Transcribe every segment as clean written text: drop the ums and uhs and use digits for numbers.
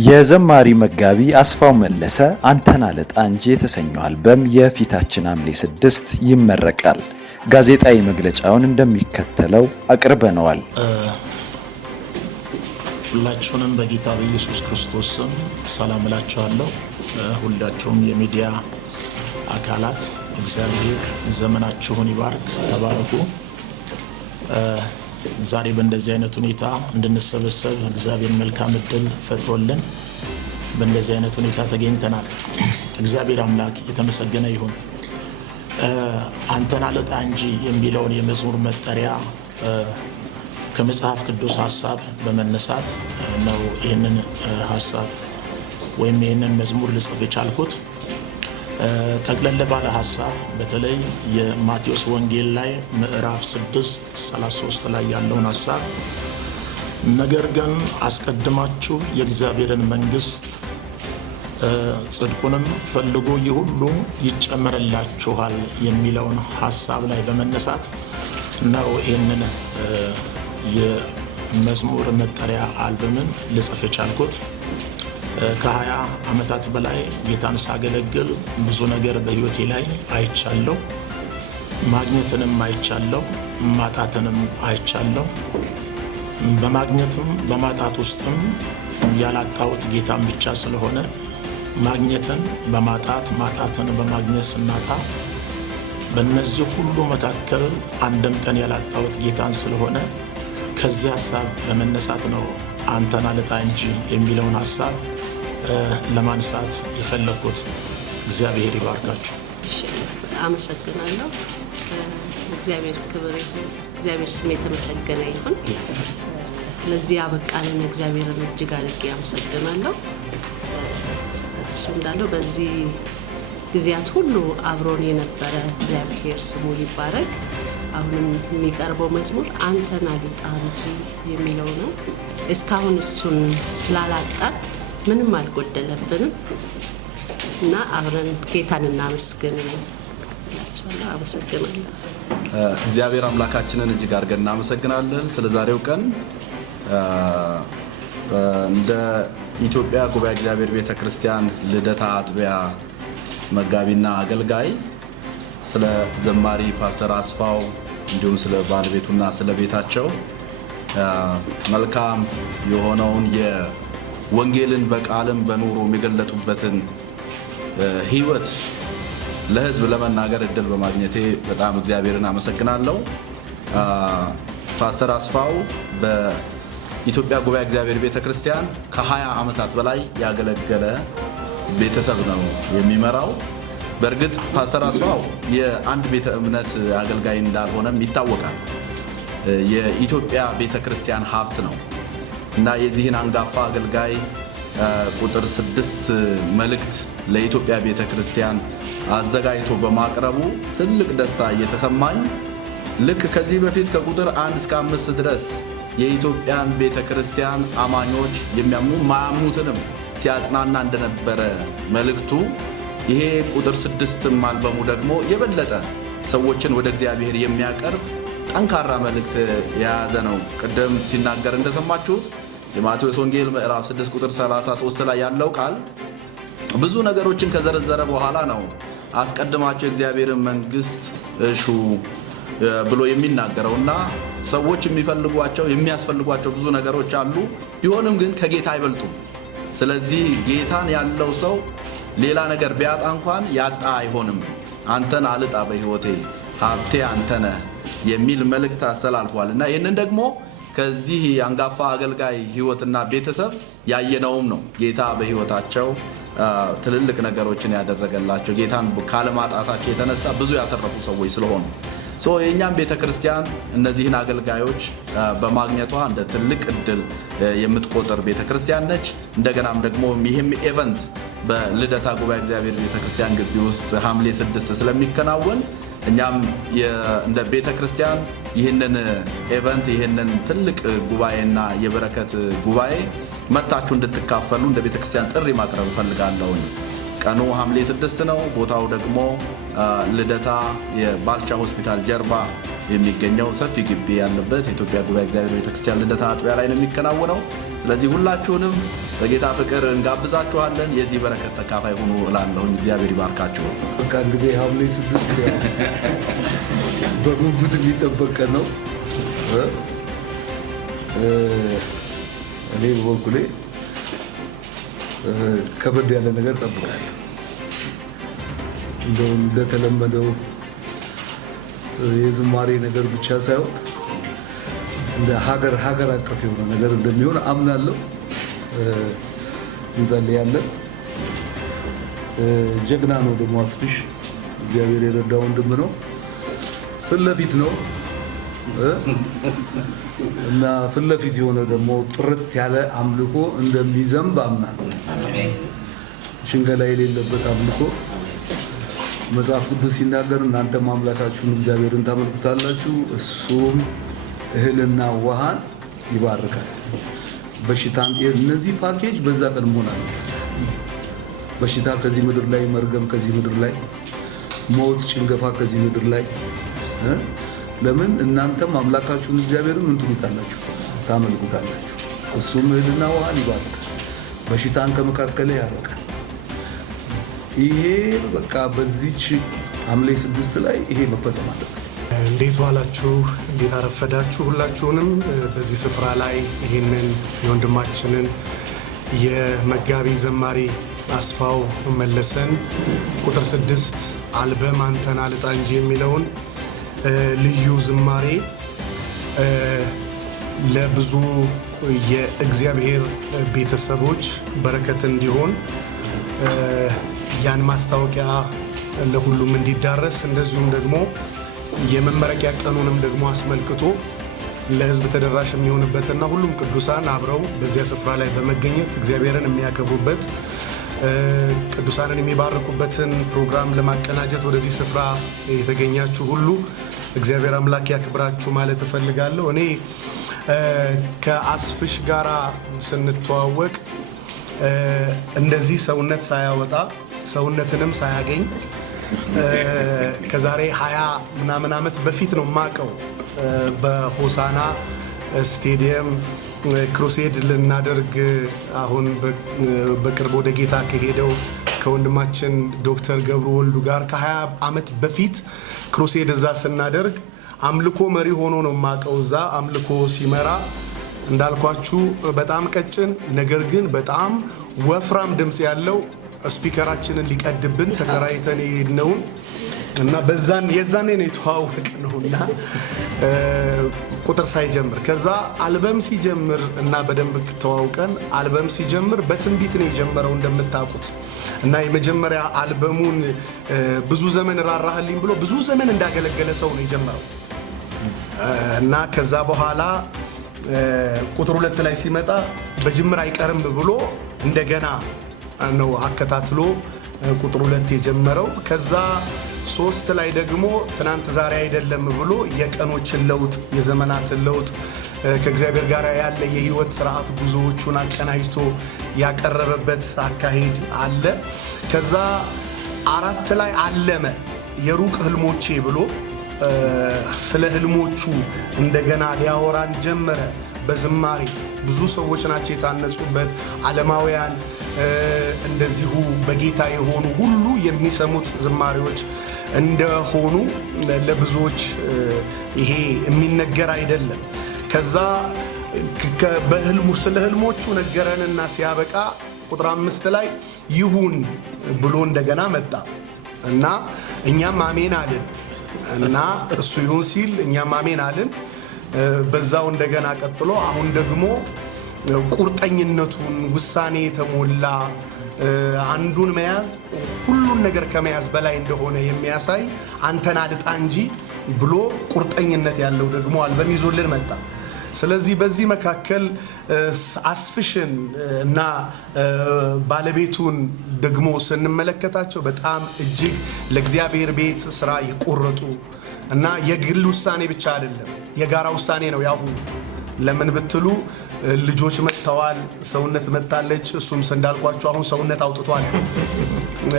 የዘማሪ መጋቢ አስፋው መለሰ አንተን አለጣ እንጂ የተሰኘው አልበም የፊታችን ሐምሌ 6 ይመረቃል። ጋዜጣዊ መግለጫውን እንደሚከተለው አቅርበነዋል። ሁላችሁንም በጌታ በኢየሱስ ክርስቶስ ስም ሰላም እላችኋለሁ። ሁላችሁም የሚዲያ አካላት እግዚአብሔር ዘመናችሁን ይባርክ፣ ተባረኩ። ዛሬ በእንደዚህ አይነት ሁኔታ እንድንሰበሰብ እግዚአብሔር መልካም እድል ፈጥሮልን በእንደዚህ አይነት ሁኔታ ተገኝተናል። እግዚአብሔር አምላክ የተመሰገነ ይሁን። አንተን አለጣ እንጂ የሚለውን የመዝሙር መጠሪያ ከመጽሐፍ ቅዱስ ሐሳብ በመነሳት ነው ይህንን ሐሳብ ወይም ይህንን መዝሙር ልጽፍ የቻልኩት። ጠቅለል ባለ ሐሳብ በተለይ የማቴዎስ ወንጌል ላይ ምዕራፍ 6:33 ላይ ያለውን ሐሳብ ነገር ግን አስቀድማችሁ የእግዚአብሔርን መንግስት ጽድቁንም ፈልጉ ይህ ሁሉ ይጨመርላችኋል የሚለውን ሐሳብ ላይ በመነሳት ነው ይህንን የመዝሙር መጠሪያ አልበምን ልጽፍ የቻልኩት። ከ20 ዓመታት በላይ ጌታን ሳገለግል ብዙ ነገር በህይወቴ ላይ አይቻለሁ። ማግኘትንም አይቻለሁ፣ ማጣትንም አይቻለሁ። በማግኘትም በማጣት ውስጥም ያላጣሁት ጌታን ብቻ ስለሆነ ማግኘትን በማጣት ማጣትን በማግኘት ስናጣ በእነዚህ ሁሉ መካከል አንድም ቀን ያላጣሁት ጌታን ስለሆነ ከዚህ ሐሳብ በመነሳት ነው አንተን አለጣ እንጂ የሚለውን ሐሳብ ለማንሳት የፈለኩት። እግዚአብሔር ይባርካችሁ። አመሰግናለሁ። እግዚአብሔር ክብር ይሁን። እግዚአብሔር ስም የተመሰገነ ይሁን። ለዚህ ያበቃልን እግዚአብሔርን እጅግ አድርጌ አመሰግናለሁ። እሱ እንዳለው በዚህ ጊዜያት ሁሉ አብሮን የነበረ እግዚአብሔር ስሙ ይባረክ። አሁንም የሚቀርበው መዝሙር አንተን አለጣ እንጂ የሚለው ነው። እስካሁን እሱን ስላላጣን ምንም አልጎደለብንም እና አብረን ጌታን እናመስግን። አመሰግናለሁ። እግዚአብሔር አምላካችንን እጅግ አድርገን እናመሰግናለን ስለ ዛሬው ቀን። እንደ ኢትዮጵያ ጉባኤ እግዚአብሔር ቤተክርስቲያን ልደታ አጥቢያ መጋቢና አገልጋይ ስለ ዘማሪ ፓስተር አስፋው እንዲሁም ስለ ባለቤቱና ስለ ቤታቸው መልካም የሆነውን የወንጌልን በቃልም በኑሮ የሚገለጡበትን ህይወት ለህዝብ ለመናገር እድል በማግኘቴ በጣም እግዚአብሔርን አመሰግናለሁ። ፓስተር አስፋው በኢትዮጵያ ጉባኤ እግዚአብሔር ቤተክርስቲያን ከ20 ዓመታት በላይ ያገለገለ ቤተሰብ ነው የሚመራው። በእርግጥ ፓስተር አስፋው የአንድ ቤተ እምነት አገልጋይ እንዳልሆነም ይታወቃል። የኢትዮጵያ ቤተክርስቲያን ሀብት ነው እና የዚህን አንጋፋ አገልጋይ ቁጥር 6 መልእክት ለኢትዮጵያ ቤተክርስቲያን አዘጋጅቶ በማቅረቡ ትልቅ ደስታ እየተሰማኝ ልክ ከዚህ በፊት ከቁጥር 1 እስከ 5 ድረስ የኢትዮጵያን ቤተክርስቲያን አማኞች የሚያምኑ ማያምኑትንም ሲያጽናና እንደነበረ መልእክቱ ይሄ ቁጥር 6 አልበሙ ደግሞ የበለጠ ሰዎችን ወደ እግዚአብሔር የሚያቀርብ ጠንካራ መልእክት የያዘ ነው። ቀደም ሲናገር እንደሰማችሁት የማቴዎስ ወንጌል ምዕራፍ 6 ቁጥር 33 ላይ ያለው ቃል ብዙ ነገሮችን ከዘረዘረ በኋላ ነው አስቀድማችሁ የእግዚአብሔርን መንግስት እሹ ብሎ የሚናገረውና ሰዎች የሚፈልጓቸው የሚያስፈልጓቸው ብዙ ነገሮች አሉ። ቢሆንም ግን ከጌታ አይበልጡም። ስለዚህ ጌታን ያለው ሰው ሌላ ነገር ቢያጣ እንኳን ያጣ አይሆንም። አንተን አለጣ በህይወቴ ሀብቴ አንተነ የሚል መልእክት አስተላልፏል እና ይህንን ደግሞ ከዚህ አንጋፋ አገልጋይ ህይወትና ቤተሰብ ያየነውም ነው። ጌታ በህይወታቸው ትልልቅ ነገሮችን ያደረገላቸው ጌታን ካለማጣታቸው የተነሳ ብዙ ያተረፉ ሰዎች ስለሆኑ የኛም ቤተክርስቲያን እነዚህን አገልጋዮች በማግኘቷ እንደ ትልቅ እድል የምትቆጥር ቤተክርስቲያን ነች። እንደገናም ደግሞ ይህም ኢቨንት በልደታ ጉባኤ እግዚአብሔር ቤተክርስቲያን ግቢ ውስጥ ሐምሌ 6 ስለሚከናወን እኛም እንደ ቤተክርስቲያን ይህንን ኢቨንት ይህንን ትልቅ ጉባኤና የበረከት ጉባኤ መጣችሁ እንድትካፈሉ እንደ ቤተክርስቲያን ጥሪ ማቅረብ ፈልጋለሁ። ቀኑ ሐምሌ 6 ነው። ቦታው ደግሞ ልደታ የባልቻ ሆስፒታል ጀርባ የሚገኘው ሰፊ ግቢ ያለበት የኢትዮጵያ ጉባኤ እግዚአብሔር ቤተክርስቲያን ልደታ አጥቢያ ላይ ነው የሚከናወነው። ስለዚህ ሁላችሁንም በጌታ ፍቅር እንጋብዛችኋለን። የዚህ በረከት ተካፋይ ሁኑ እላለሁ። እግዚአብሔር ይባርካችሁ። በቃ እንግዲህ ሐምሌ 6 በጉጉት የሚጠበቅ ነው። እኔ በበኩሌ ከበድ ያለ ነገር ጠብቃለሁ። እንደተለመደው የዝማሬ ነገር ብቻ ሳይሆን እንደ ሀገር አቀፍ የሆነ ነገር እንደሚሆን አምናለሁ። እንጸልያለን። ጀግና ነው ደግሞ አስፍሽ፣ እግዚአብሔር የረዳው ወንድም ነው። ፊት ለፊት ነው እና ፊት ለፊት የሆነ ደግሞ ጥርት ያለ አምልኮ እንደሚዘንብ አምናለሁ። ሽንገላ የሌለበት አምልኮ መጽሐፍ ቅዱስ ሲናገር እናንተም አምላካችሁን እግዚአብሔርን ታመልኩታላችሁ፣ እሱም እህልና ውሃን ይባርካል። በሽታን እነዚህ ፓኬጅ በዛ ቀን መሆን አለ። በሽታ ከዚህ ምድር ላይ፣ መርገም ከዚህ ምድር ላይ፣ ሞት ጭንገፋ ከዚህ ምድር ላይ ለምን እናንተም አምላካችሁን እግዚአብሔርን ምን ትሉታላችሁ? ታመልኩታላችሁ። እሱም እህልና ውሃን ይባርካል፣ በሽታን ከመካከለ ያርቃል። ይሄ በቃ በዚች ሐምሌ 6 ላይ ይሄ መፈጸም አለበት። እንዴት ዋላችሁ? እንዴት አረፈዳችሁ? ሁላችሁንም በዚህ ስፍራ ላይ ይህንን የወንድማችንን የመጋቢ ዘማሪ አስፋው መለሰን ቁጥር 6 አልበም አንተን አልጣ እንጂ የሚለውን ልዩ ዝማሬ ለብዙ የእግዚአብሔር ቤተሰቦች በረከት እንዲሆን ያን ማስታወቂያ ለሁሉም እንዲዳረስ እንደዚሁም ደግሞ የመመረቂያ ቀኑንም ደግሞ አስመልክቶ ለሕዝብ ተደራሽ የሚሆንበትና ሁሉም ቅዱሳን አብረው በዚያ ስፍራ ላይ በመገኘት እግዚአብሔርን የሚያከብሩበት ቅዱሳንን የሚባርኩበትን ፕሮግራም ለማቀናጀት ወደዚህ ስፍራ የተገኛችሁ ሁሉ እግዚአብሔር አምላክ ያክብራችሁ ማለት እፈልጋለሁ። እኔ ከአስፍሽ ጋራ ስንተዋወቅ እንደዚህ ሰውነት ሳያወጣ ሰውነትንም ሳያገኝ ከዛሬ 20 ምናምን ዓመት በፊት ነው ማቀው። በሆሳና ስቴዲየም ክሩሴድ ልናደርግ አሁን በቅርብ ወደ ጌታ ከሄደው ከወንድማችን ዶክተር ገብሩ ወልዱ ጋር ከ20 ዓመት በፊት ክሩሴድ እዛ ስናደርግ አምልኮ መሪ ሆኖ ነው ማቀው። እዛ አምልኮ ሲመራ እንዳልኳችሁ በጣም ቀጭን ነገር ግን በጣም ወፍራም ድምፅ ያለው ስፒከራችንን ሊቀድብን ተከራይተን የሄድነውን እና የዛኔ ነው የተዋወቅነውና ቁጥር ሳይጀምር ከዛ አልበም ሲጀምር እና በደንብ ተዋውቀን አልበም ሲጀምር በትንቢት ነው የጀመረው እንደምታውቁት። እና የመጀመሪያ አልበሙን ብዙ ዘመን ራራህልኝ ብሎ ብዙ ዘመን እንዳገለገለ ሰው ነው የጀመረው። እና ከዛ በኋላ ቁጥር 2 ላይ ሲመጣ በጅምር አይቀርም ብሎ እንደገና ነው አከታትሎ ቁጥር 2 የጀመረው። ከዛ 3 ላይ ደግሞ ትናንት ዛሬ አይደለም ብሎ የቀኖችን ለውጥ የዘመናትን ለውጥ ከእግዚአብሔር ጋር ያለ የህይወት ስርዓት ጉዞዎቹን አቀናጅቶ ያቀረበበት አካሄድ አለ። ከዛ 4 ላይ አለመ የሩቅ ህልሞቼ ብሎ ስለ ህልሞቹ እንደገና ሊያወራን ጀመረ። በዝማሬ ብዙ ሰዎች ናቸው የታነጹበት። ዓለማውያን እንደዚሁ በጌታ የሆኑ ሁሉ የሚሰሙት ዝማሬዎች እንደሆኑ ለብዙዎች ይሄ የሚነገር አይደለም። ከዛ ስለ ህልሞቹ ነገረንና ሲያበቃ ቁጥር 5 ላይ ይሁን ብሎ እንደገና መጣ እና እኛም አሜን አልን እና እሱ ይሁን ሲል እኛም አሜን አልን። በዛው እንደገና ቀጥሎ አሁን ደግሞ ቁርጠኝነቱን ውሳኔ የተሞላ አንዱን መያዝ ሁሉን ነገር ከመያዝ በላይ እንደሆነ የሚያሳይ አንተን አልጣ እንጂ ብሎ ቁርጠኝነት ያለው ደግሞ አልበም ይዞልን መጣ። ስለዚህ በዚህ መካከል አስፍሽን እና ባለቤቱን ደግሞ ስንመለከታቸው በጣም እጅግ ለእግዚአብሔር ቤት ስራ የቆረጡ እና የግል ውሳኔ ብቻ አይደለም የጋራ ውሳኔ ነው ያሁን ለምን ብትሉ ልጆች መጥተዋል፣ ሰውነት መጣለች። እሱም እንዳልኳችሁ አሁን ሰውነት አውጥቷል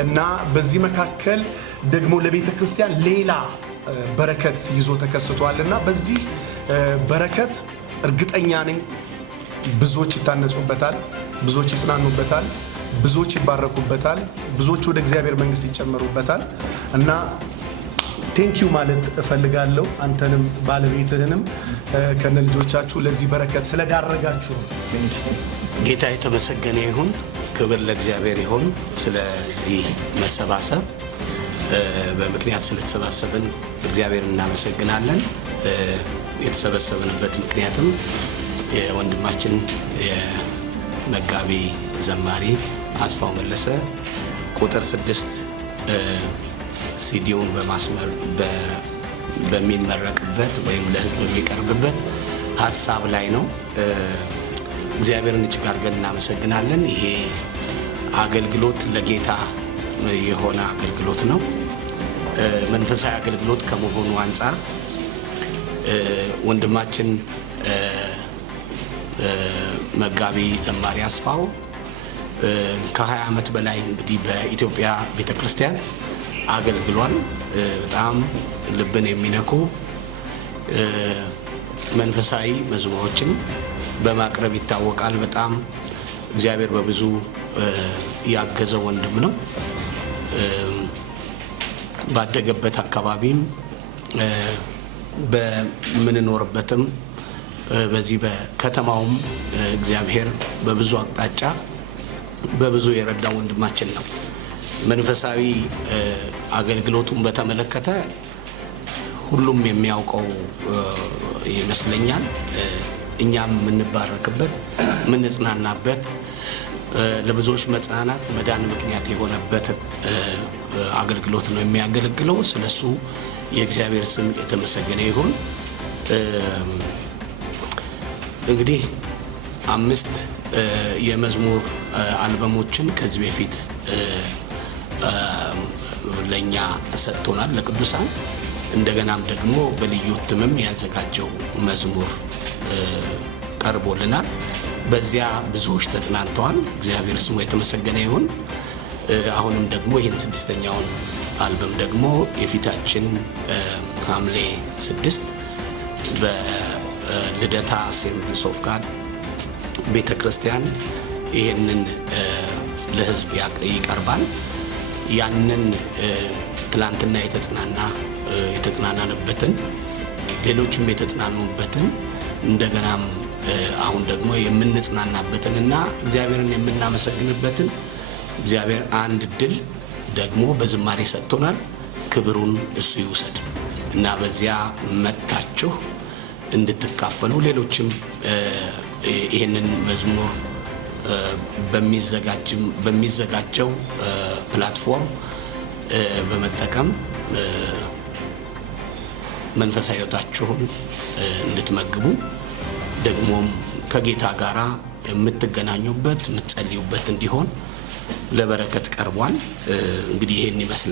እና በዚህ መካከል ደግሞ ለቤተ ክርስቲያን ሌላ በረከት ይዞ ተከስቷልና በዚህ በረከት እርግጠኛ ነኝ ብዙዎች ይታነጹበታል፣ ብዙዎች ይጽናኑበታል፣ ብዙዎች ይባረኩበታል፣ ብዙዎች ወደ እግዚአብሔር መንግስት ይጨመሩበታል እና ቴንኪዩ ማለት እፈልጋለሁ። አንተንም ባለቤትህንም ከነ ልጆቻችሁ ለዚህ በረከት ስለዳረጋችሁ ጌታ የተመሰገነ ይሁን። ክብር ለእግዚአብሔር ይሁን። ስለዚህ መሰባሰብ በምክንያት ስለተሰባሰብን እግዚአብሔር እናመሰግናለን። የተሰበሰብንበት ምክንያትም የወንድማችን የመጋቢ ዘማሪ አስፋው መለሰ ቁጥር 6 ሲዲውን በሚመረቅበት ወይም ለህዝብ በሚቀርብበት ሀሳብ ላይ ነው። እግዚአብሔርን እጅግ አድርገን እናመሰግናለን። ይሄ አገልግሎት ለጌታ የሆነ አገልግሎት ነው። መንፈሳዊ አገልግሎት ከመሆኑ አንጻር ወንድማችን መጋቢ ዘማሪ አስፋው ከ20 ዓመት በላይ እንግዲህ በኢትዮጵያ ቤተክርስቲያን አገልግሏል። በጣም ልብን የሚነኩ መንፈሳዊ መዝሙሮችን በማቅረብ ይታወቃል። በጣም እግዚአብሔር በብዙ ያገዘ ወንድም ነው። ባደገበት አካባቢም በምንኖርበትም በዚህ በከተማውም እግዚአብሔር በብዙ አቅጣጫ በብዙ የረዳ ወንድማችን ነው። መንፈሳዊ አገልግሎቱን በተመለከተ ሁሉም የሚያውቀው ይመስለኛል። እኛም የምንባረክበት የምንጽናናበት ለብዙዎች መጽናናት መዳን ምክንያት የሆነበት አገልግሎት ነው የሚያገለግለው። ስለሱ የእግዚአብሔር ስም የተመሰገነ ይሁን። እንግዲህ 5 የመዝሙር አልበሞችን ከዚህ በፊት ለኛ ሰጥቶናል ለቅዱሳን። እንደገናም ደግሞ በልዩ እትምም ያዘጋጀው መዝሙር ቀርቦልናል። በዚያ ብዙዎች ተጽናንተዋል። እግዚአብሔር ስሙ የተመሰገነ ይሁን። አሁንም ደግሞ ይህን 6ኛውን አልበም ደግሞ የፊታችን ሐምሌ 6 በልደታ አሴምብሊስ ኦፍ ጋድ ቤተክርስቲያን ይህንን ለሕዝብ ይቀርባል። ያንን ትላንትና የተጽናናንበትን ሌሎችም የተጽናኑበትን እንደገናም አሁን ደግሞ የምንጽናናበትንና እግዚአብሔርን የምናመሰግንበትን እግዚአብሔር አንድ ድል ደግሞ በዝማሬ ሰጥቶናል። ክብሩን እሱ ይውሰድ እና በዚያ መጥታችሁ እንድትካፈሉ ሌሎችም ይህንን መዝሙር በሚዘጋጀው ፕላትፎርም በመጠቀም መንፈሳዊ ሕይወታችሁን እንድትመግቡ ደግሞም ከጌታ ጋራ የምትገናኙበት የምትጸልዩበት እንዲሆን ለበረከት ቀርቧል። እንግዲህ ይሄን ይመስላል።